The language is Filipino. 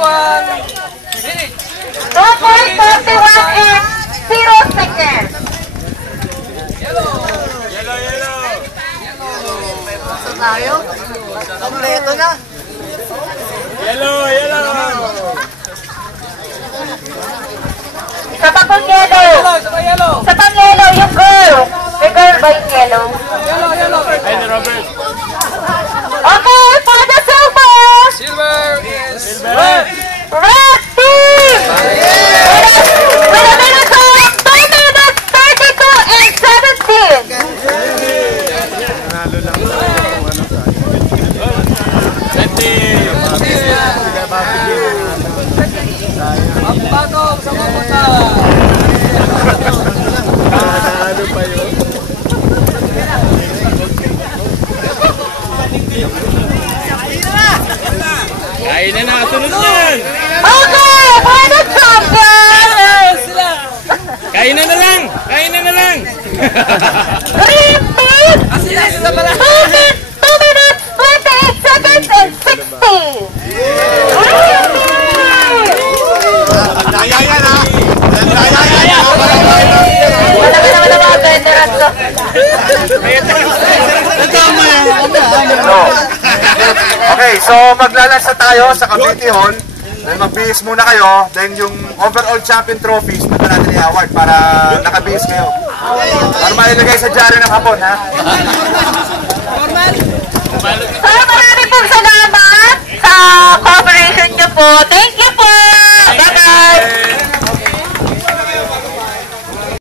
minutes. 2.41 and 0 seconds. Yellow. Sa tayo? Kompleto na. Yellow. Sa pang yellow. Sa pang yellow, yung girl. May girl ba yung yellow? Yellow. Ay, ni Robert. Okay, for the silver. Silver is red. Red team. With a minute of 2 minutes, 32 and 17. Pagpatong sa pupunta. Ano pa yun? Kain na sunod yan. Okay, for the champion. Kain na lang. 3 team. 2 minutes, 28 seconds and 60. Daya yan ha! Okay, so maglalansa tayo sa Cavite Hall. Then magbihis muna kayo. Then yung overall champion trophies, punta natin i-award para nakabihis kayo. Para mailagay sa dyaryo ng hapon, ha? So, marami pong salamat sa cooperation nyo po. Thank you po! Bye-bye!